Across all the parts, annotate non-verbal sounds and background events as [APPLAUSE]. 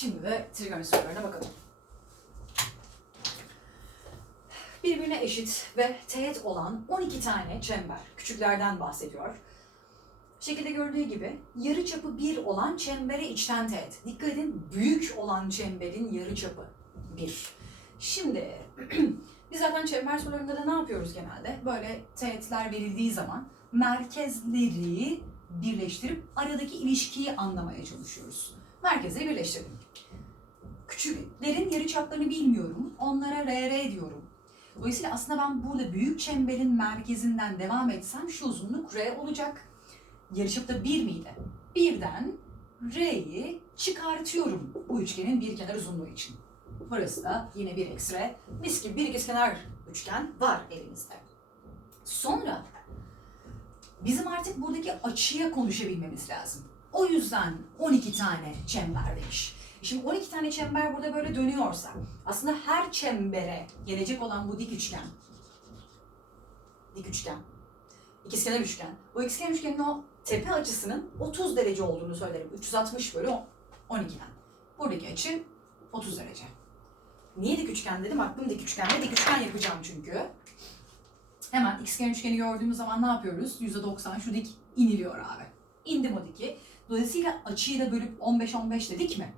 Şimdi de trigonometri sorularına bakalım. Birbirine eşit ve teğet olan 12 tane çember. Küçüklerden bahsediyor. Şekilde gördüğü gibi yarı çapı 1 olan çembere içten teğet. Dikkat edin büyük olan çemberin yarı çapı 1. Şimdi [CLEARS THROAT] biz zaten çember sorularında da ne yapıyoruz genelde? Böyle teğetler verildiği zaman merkezleri birleştirip aradaki ilişkiyi anlamaya çalışıyoruz. Merkezleri birleştirdim. Küçüklerin yarı çaplarını bilmiyorum. Onlara RR diyorum. Dolayısıyla aslında ben burada büyük çemberin merkezinden devam etsem şu uzunluk R olacak. Yarıçapta 1 miydi? Birden R'yi çıkartıyorum bu üçgenin bir kenar uzunluğu için. Burası da yine bir eksi R. Mis gibi bir ikizkenar üçgen var elimizde. Sonra bizim artık buradaki açıya konuşabilmemiz lazım. O yüzden 12 tane çember demiş. Şimdi 12 tane çember burada böyle dönüyorsa aslında her çembere gelecek olan bu dik üçgen dik üçgen ikizkenar üçgen bu ikizkenar üçgenin o tepe açısının 30 derece olduğunu söylerim. 360 bölü 12'den. Buradaki açı 30 derece. Niye dik üçgen dedim? Aklım dik üçgenle dik üçgen yapacağım çünkü. Hemen ikizkenar üçgeni gördüğümüz zaman ne yapıyoruz? %90 şu dik iniliyor abi. İndim o diki. Dolayısıyla açıyı da bölüp 15-15 dedik mi?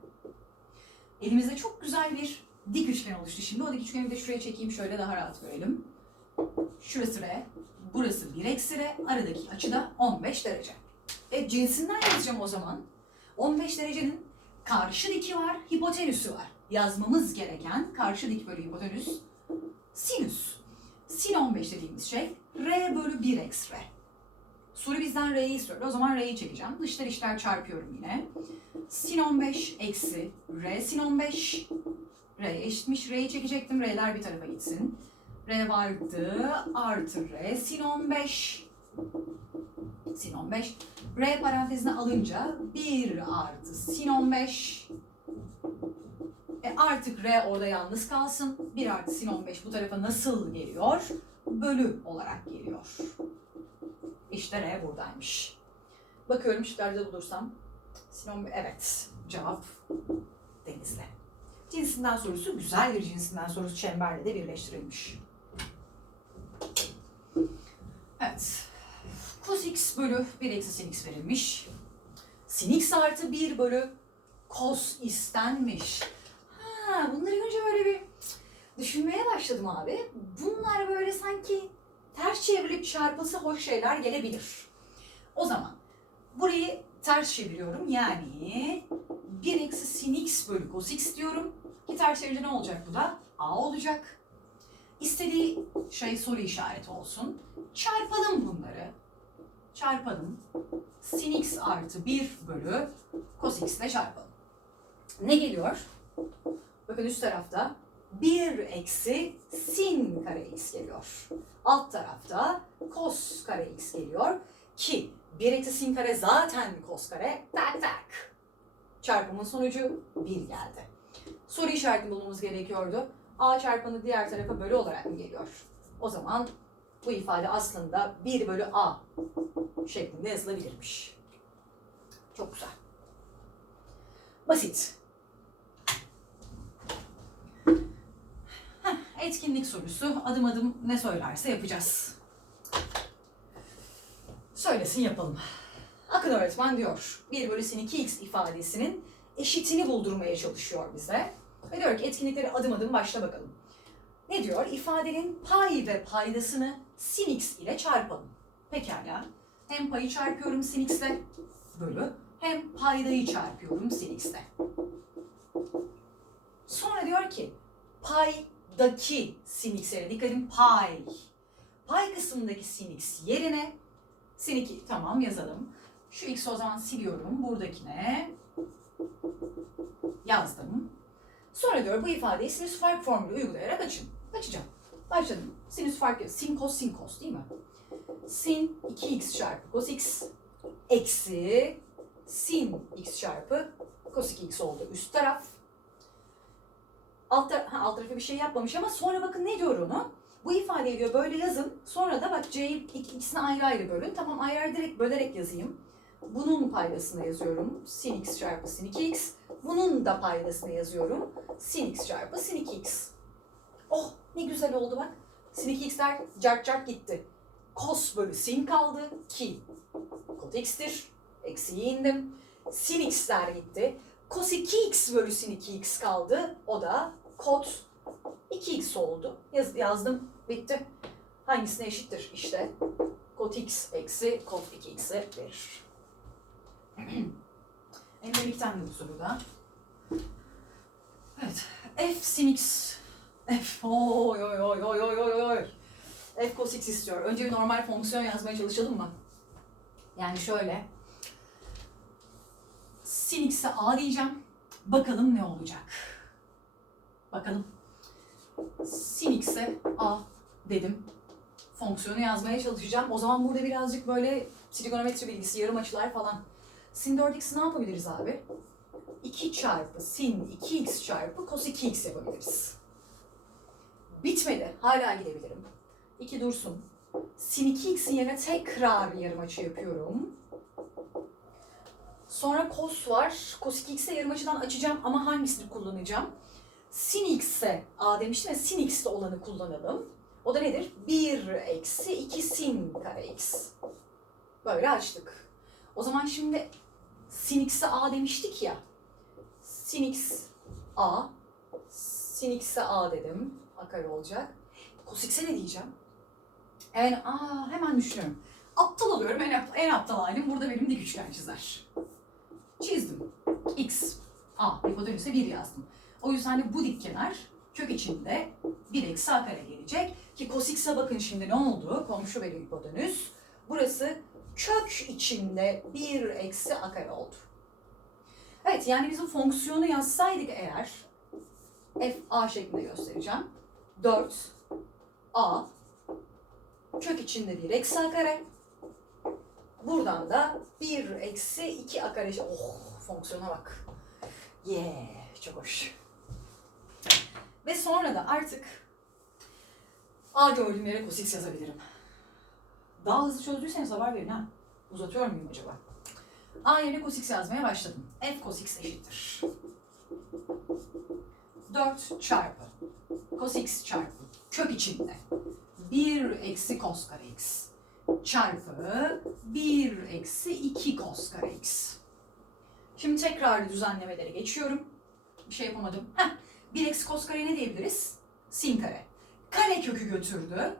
Elimizde çok güzel bir dik üçgen oluştu. Şimdi o dik üçgeni de şuraya çekeyim şöyle daha rahat görelim. Şurası R, burası 1 eksi R, aradaki açı da 15 derece. E cinsinden yazacağım o zaman. 15 derecenin karşı diki var, hipotenüsü var. Yazmamız gereken karşı dik bölü hipotenüs sinüs. Sin 15 dediğimiz şey R bölü 1 eksi R. Soru bizden R'yi istiyor. O zaman R'yi çekeceğim. Dışlar işler çarpıyorum yine. Sin 15 eksi R sin 15. R eşitmiş. R'yi çekecektim. R'ler bir tarafa gitsin. R vardı. Artı R sin 15. Sin 15. R parantezine alınca 1 artı sin 15. E artık R orada yalnız kalsın. 1 artı sin 15 bu tarafa nasıl geliyor? Bölü olarak geliyor. İşte R buradaymış. Bakıyorum şıklarda bulursam. Sin 15, evet. Cevap Denizli. Cinsinden sorusu güzel bir cinsinden sorusu çemberle de birleştirilmiş. Evet. Cos x bölü 1 eksi sin x verilmiş. Sin x artı 1 bölü cos istenmiş. Ha, bunları görünce böyle bir düşünmeye başladım abi. Bunlar böyle sanki ters çevrilip çarpılsa hoş şeyler gelebilir. O zaman burayı ters çeviriyorum. Yani 1 eksi sin x bölü cos x diyorum. Ki ters çevirince ne olacak bu da? A olacak. İstediği şey soru işareti olsun. Çarpalım bunları. Çarpalım. Sin x artı 1 bölü cos x ile çarpalım. Ne geliyor? Bakın üst tarafta 1 eksi sin kare x geliyor. Alt tarafta cos kare x geliyor. Ki 1 eksi sin kare zaten cos kare. Tak tak. Çarpımın sonucu 1 geldi. Soru işaretini bulmamız gerekiyordu. A çarpanı diğer tarafa bölü olarak mı geliyor? O zaman bu ifade aslında 1 bölü A şeklinde yazılabilirmiş. Çok güzel. Basit. Heh, etkinlik sorusu. Adım adım ne söylerse yapacağız. Söylesin yapalım. Akın öğretmen diyor. 1 bölü sin 2x ifadesinin eşitini buldurmaya çalışıyor bize. Ve diyor ki etkinlikleri adım adım başla bakalım. Ne diyor? İfadenin pay ve paydasını sin x ile çarpalım. Pekala. Hem payı çarpıyorum sin x ile bölü hem paydayı çarpıyorum sin x ile. Sonra diyor ki paydaki sin x'e dikkat edin pay. Pay kısmındaki sin x yerine sin 2 tamam yazalım. Şu x'i o zaman siliyorum buradakine. Yazdım. Sonra diyor bu ifadeyi sinüs fark formülü uygulayarak açın. Açacağım. Başladım. Sinüs fark, sin cos sin cos değil mi? Sin 2x çarpı cos x eksi sin x çarpı cos 2x oldu üst taraf. Alt, ha, alt tarafa bir şey yapmamış ama sonra bakın ne diyor onu? Bu ifadeyi diyor böyle yazın. Sonra da bak c'yi ik- ikisini ayrı ayrı bölün. Tamam ayrı ayrı direkt bölerek yazayım. Bunun paydasını yazıyorum. Sin x çarpı sin 2x. Bunun da paydasını yazıyorum. Sin x çarpı sin 2x. Oh ne güzel oldu bak. Sin 2x'ler cart cart gitti. Cos bölü sin kaldı ki kot x'tir. Eksiye indim. Sin x'ler gitti. Cos 2x bölü sin 2x kaldı. O da kot 2x oldu. Yaz, yazdım. Bitti. Hangisine eşittir? İşte kot x eksi kot 2x'e verir. Emrelikten de bu soruda. Evet. F sin x. F. Oy oy oy oy oy oy oy. F cos x istiyor. Önce bir normal fonksiyon yazmaya çalışalım mı? Yani şöyle. Sin x'e a diyeceğim. Bakalım ne olacak. Bakalım. Sin x'e a dedim. Fonksiyonu yazmaya çalışacağım. O zaman burada birazcık böyle trigonometri bilgisi, yarım açılar falan. Sin 4x ne yapabiliriz abi? 2 çarpı sin 2x çarpı cos 2x yapabiliriz. Bitmedi. Hala gidebilirim. 2 dursun. Sin 2x'in yerine tekrar yarım açı yapıyorum. Sonra cos var. Cos 2x'e yarım açıdan açacağım ama hangisini kullanacağım? Sin x'e a demiştim ya sin x'te olanı kullanalım. O da nedir? 1 eksi 2 sin kare x. Böyle açtık. O zaman şimdi sin x'e a demiştik ya. Sin x a. Sin x'e a dedim. A kare olacak. Cos x'e ne diyeceğim? Yani aa, hemen düşünüyorum. Aptal oluyorum. En, aptal, en aptal halim burada benim dik üçgen çizer. Çizdim. X. A. Hipotenüse 1 yazdım. O yüzden de bu dik kenar kök içinde 1 eksi a gelecek. Ki cos x'e bakın şimdi ne oldu? Komşu ve hipotenüs. Burası kök içinde 1 eksi a oldu. Evet yani bizim fonksiyonu yazsaydık eğer f a şeklinde göstereceğim. 4 a kök içinde 1 eksi a. Buradan da 1 eksi 2 a kare. Oh fonksiyona bak. Yeah çok hoş. Ve sonra da artık a gördüğüm yere cos yazabilirim. Daha hızlı çözdüyseniz haber verin ha. Uzatıyor muyum acaba? A yerine cos yazmaya başladım. F cos eşittir. 4 çarpı cos x çarpı kök içinde 1 eksi cos kare x çarpı 1 eksi 2 cos kare x. Şimdi tekrar düzenlemelere geçiyorum. Bir şey yapamadım. Heh, 1 eksi cos kare ne diyebiliriz? Sin kare. Kare kökü götürdü.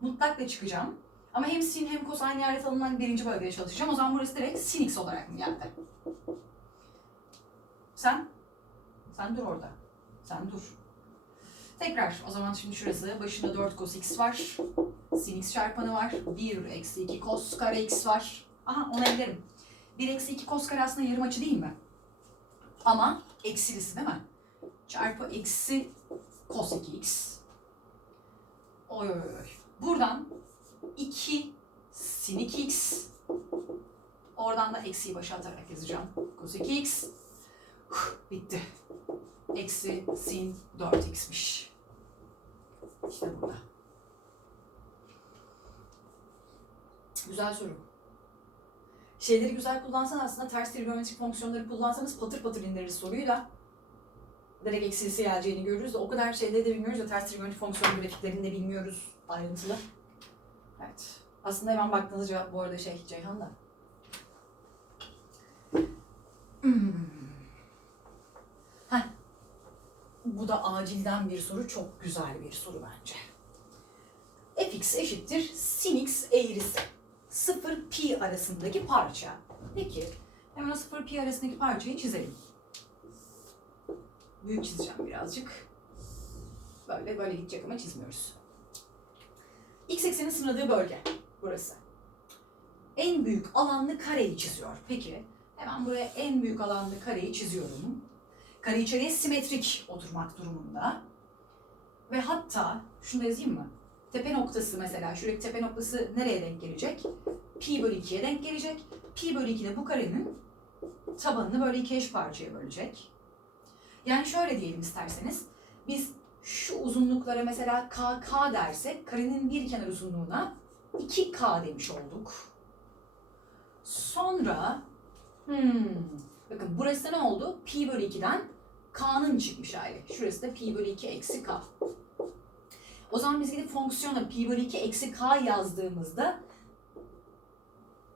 Mutlakla çıkacağım. Ama hem sin hem cos aynı yerde tanımlanan birinci bölgede çalışacağım. O zaman burası direkt sin x olarak mı geldi? Sen? Sen dur orada. Sen dur. Tekrar o zaman şimdi şurası başında 4 cos x var. Sin x çarpanı var. 1 eksi 2 cos kare x var. Aha onu ellerim. 1 eksi 2 cos kare aslında yarım açı değil mi? Ama eksilisi değil mi? Çarpı eksi cos 2x. Oy oy oy. Buradan 2 sin 2x. Oradan da eksiyi başa atarak yazacağım. Cos 2x. Huh, bitti. Eksi sin 4x'miş. İşte burada. Güzel soru. Şeyleri güzel kullansan aslında ters trigonometrik fonksiyonları kullansanız patır patır indiririz soruyu da direkt eksilisi geleceğini görürüz o kadar şeyleri de bilmiyoruz da ters trigonometrik fonksiyon grafiklerini bilmiyoruz ayrıntılı. Evet. Aslında hemen baktığınız cevap bu arada şey Ceyhan da. Hmm. Bu da acilden bir soru. Çok güzel bir soru bence. fx eşittir sin x eğrisi. 0 pi arasındaki parça. Peki hemen o 0 pi arasındaki parçayı çizelim. Büyük çizeceğim birazcık. Böyle böyle gidecek ama çizmiyoruz. X eksenin sınırladığı bölge burası. En büyük alanlı kareyi çiziyor. Peki hemen buraya en büyük alanlı kareyi çiziyorum. Kare içeriye simetrik oturmak durumunda. Ve hatta şunu da yazayım mı? Tepe noktası mesela şuradaki tepe noktası nereye denk gelecek? Pi bölü 2'ye denk gelecek. Pi bölü 2 de bu karenin tabanını böyle iki eş parçaya bölecek. Yani şöyle diyelim isterseniz. Biz şu uzunluklara mesela KK dersek karenin bir kenar uzunluğuna 2K demiş olduk. Sonra hmm, bakın burası ne oldu? Pi bölü 2'den K'nın çıkmış hali. Şurası da pi bölü 2 eksi K. O zaman biz gidip fonksiyona pi bölü 2 eksi K yazdığımızda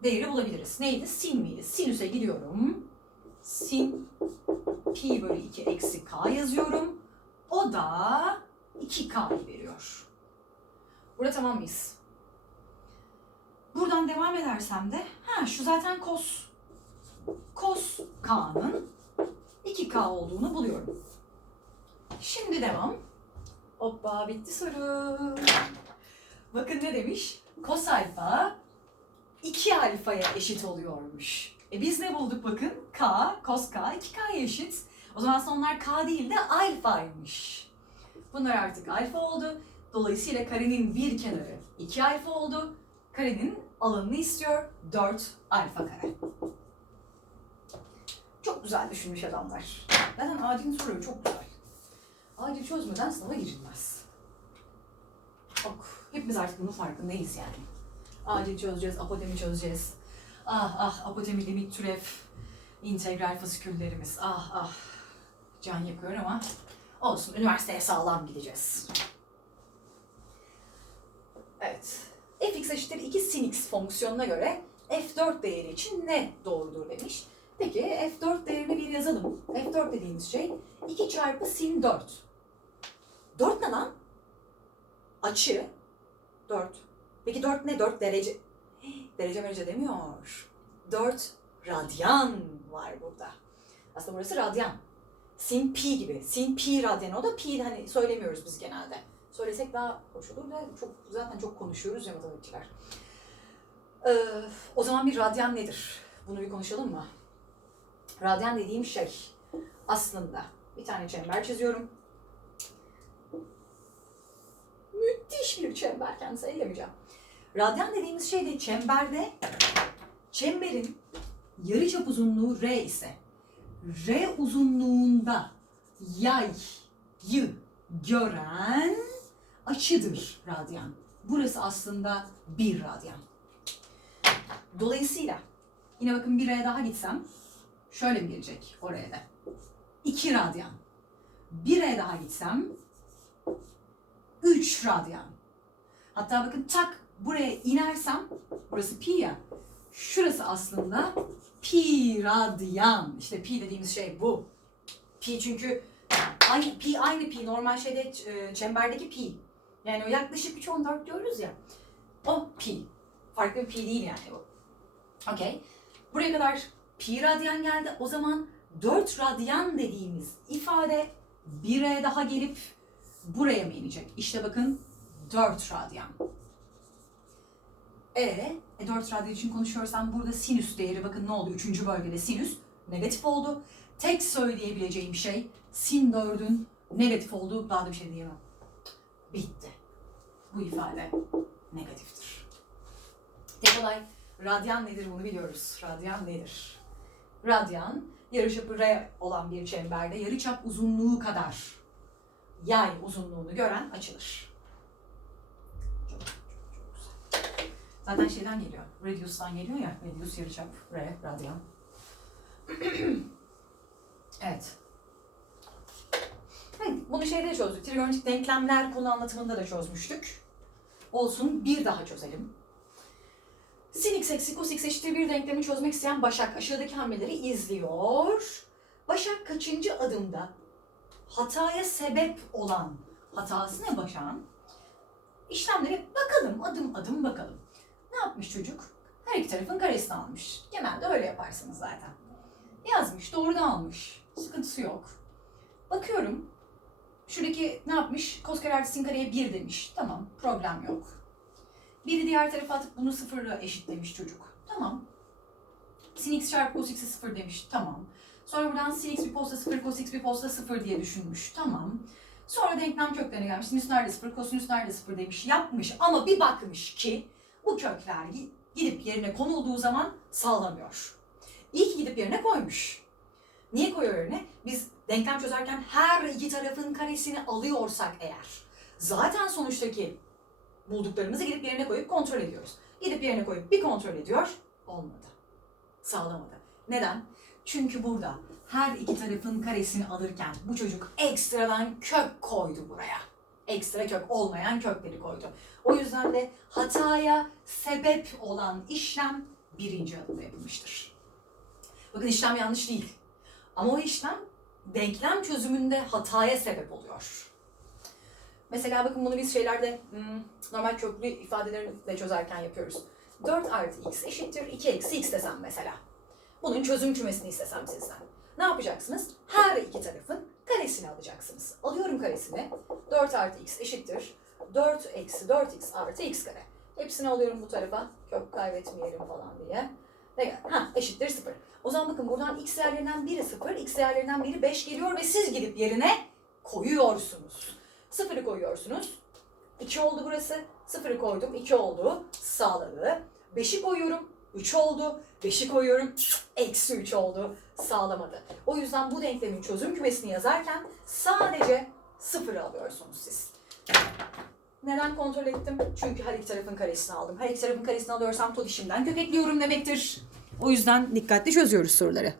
değeri bulabiliriz. Neydi? Sin miydi? Sinüse gidiyorum. Sin pi bölü 2 eksi K yazıyorum. O da 2K'yı veriyor. Burada tamam mıyız? Buradan devam edersem de ha şu zaten kos kos K'nın 2K olduğunu buluyorum. Şimdi devam. Hoppa bitti soru. Bakın ne demiş? Kos alfa 2 alfaya eşit oluyormuş. E biz ne bulduk bakın? K, kos K 2K'ya eşit. O zaman aslında onlar K değil de alfaymış. Bunlar artık alfa oldu. Dolayısıyla karenin bir kenarı 2 alfa oldu. Karenin alanını istiyor 4 alfa kare. Çok güzel düşünmüş adamlar. Zaten acil soruyu çok güzel. Acil çözmeden sınava girilmez. Ok, hepimiz artık bunun farkındayız yani. Acil çözeceğiz, apotemi çözeceğiz. Ah ah, apotemi, limit, türev, integral fasiküllerimiz. Ah ah, can yakıyor ama olsun, üniversiteye sağlam gideceğiz. Evet, fx eşittir 2 sin x fonksiyonuna göre f4 değeri için ne doğrudur demiş. Peki f4 değerini bir yazalım. f4 dediğimiz şey 2 çarpı sin 4. 4 ne lan? Açı 4. Peki 4 ne? 4 derece. [GASPS] Derece merece demiyor. 4 radyan var burada. Aslında burası radyan. Sin pi gibi. Sin pi radyan. O da pi hani söylemiyoruz biz genelde. Söylesek daha hoş olur da çok, zaten çok konuşuyoruz ya matematikçiler. Ee, o zaman bir radyan nedir? Bunu bir konuşalım mı? Radyan dediğim şey aslında bir tane çember çiziyorum. Müthiş bir çember kendisi ellemeyeceğim. Radyan dediğimiz şey de çemberde çemberin yarıçap uzunluğu r ise r uzunluğunda yayı gören açıdır radyan. Burası aslında bir radyan. Dolayısıyla yine bakın bir R'ye daha gitsem şöyle mi gelecek oraya da? 2 radyan. Bir R'ye daha gitsem 3 radyan. Hatta bakın tak buraya inersem burası pi ya. Şurası aslında pi radyan. İşte pi dediğimiz şey bu. Pi çünkü aynı pi aynı pi normal şeyde e, çemberdeki pi. Yani o yaklaşık 3.14 diyoruz ya. O pi. Farklı bir pi değil yani bu. Okey. Buraya kadar pi radyan geldi. O zaman 4 radyan dediğimiz ifade 1'e daha gelip buraya mı inecek? İşte bakın 4 radyan. E, e 4 radyan için konuşuyorsam burada sinüs değeri bakın ne oldu? Üçüncü bölgede sinüs negatif oldu. Tek söyleyebileceğim şey sin 4'ün negatif olduğu daha da bir şey diyemem. Bitti. Bu ifade negatiftir. Tek olay radyan nedir bunu biliyoruz. Radyan nedir? Radyan yarıçapı r olan bir çemberde yarıçap uzunluğu kadar yay uzunluğunu gören açılır. Çok, çok, çok güzel. Zaten şeyden geliyor. Radius'tan geliyor ya. Radius yarıçap r radyan. [CLEARS THROAT] evet. Bunu şeyde çözdük. Trigonometrik denklemler konu anlatımında da çözmüştük. Olsun bir daha çözelim. Sin x eksi cos x eşittir bir denklemi çözmek isteyen Başak aşağıdaki hamleleri izliyor. Başak kaçıncı adımda hataya sebep olan hatası ne Başak'ın? Bakalım adım adım bakalım. Ne yapmış çocuk? Her iki tarafın karesini almış. Genelde öyle yaparsınız zaten. Yazmış, doğrudan almış. Sıkıntısı yok. Bakıyorum. Şuradaki ne yapmış? Kos kare artı kareye 1 demiş. Tamam, problem yok. Biri diğer tarafa atıp bunu sıfırla eşitlemiş çocuk. Tamam. Sin x çarpı cos x'e sıfır demiş. Tamam. Sonra buradan sin x bir posta sıfır, cos x bir posta sıfır diye düşünmüş. Tamam. Sonra denklem köklerine gelmiş. Sinüs nerede sıfır, kosinüs nerede sıfır demiş. Yapmış ama bir bakmış ki bu kökler gi- gidip yerine konulduğu zaman sağlamıyor. İyi ki gidip yerine koymuş. Niye koyuyor yerine? Biz denklem çözerken her iki tarafın karesini alıyorsak eğer zaten sonuçtaki bulduklarımızı gidip yerine koyup kontrol ediyoruz. Gidip yerine koyup bir kontrol ediyor, olmadı. Sağlamadı. Neden? Çünkü burada her iki tarafın karesini alırken bu çocuk ekstradan kök koydu buraya. Ekstra kök olmayan kökleri koydu. O yüzden de hataya sebep olan işlem birinci adımda yapılmıştır. Bakın işlem yanlış değil. Ama o işlem denklem çözümünde hataya sebep oluyor. Mesela bakın bunu biz şeylerde hmm, normal köklü ifadelerini de çözerken yapıyoruz. 4 artı x eşittir 2 eksi x desem mesela. Bunun çözüm kümesini istesem sizden. Ne yapacaksınız? Her iki tarafın karesini alacaksınız. Alıyorum karesini. 4 artı x eşittir. 4 eksi 4x artı x kare. Hepsini alıyorum bu tarafa. Kök kaybetmeyelim falan diye. Ne? Ha eşittir 0. O zaman bakın buradan x değerlerinden biri 0, x değerlerinden biri 5 geliyor ve siz gidip yerine koyuyorsunuz. 0'ı koyuyorsunuz. 2 oldu burası. 0'ı koydum. 2 oldu. Sağladı. 5'i koyuyorum. 3 oldu. 5'i koyuyorum. Eksi 3 oldu. Sağlamadı. O yüzden bu denklemin çözüm kümesini yazarken sadece 0'ı alıyorsunuz siz. Neden kontrol ettim? Çünkü her iki tarafın karesini aldım. Her iki tarafın karesini alıyorsam tot işimden kök ekliyorum demektir. O yüzden dikkatli çözüyoruz soruları.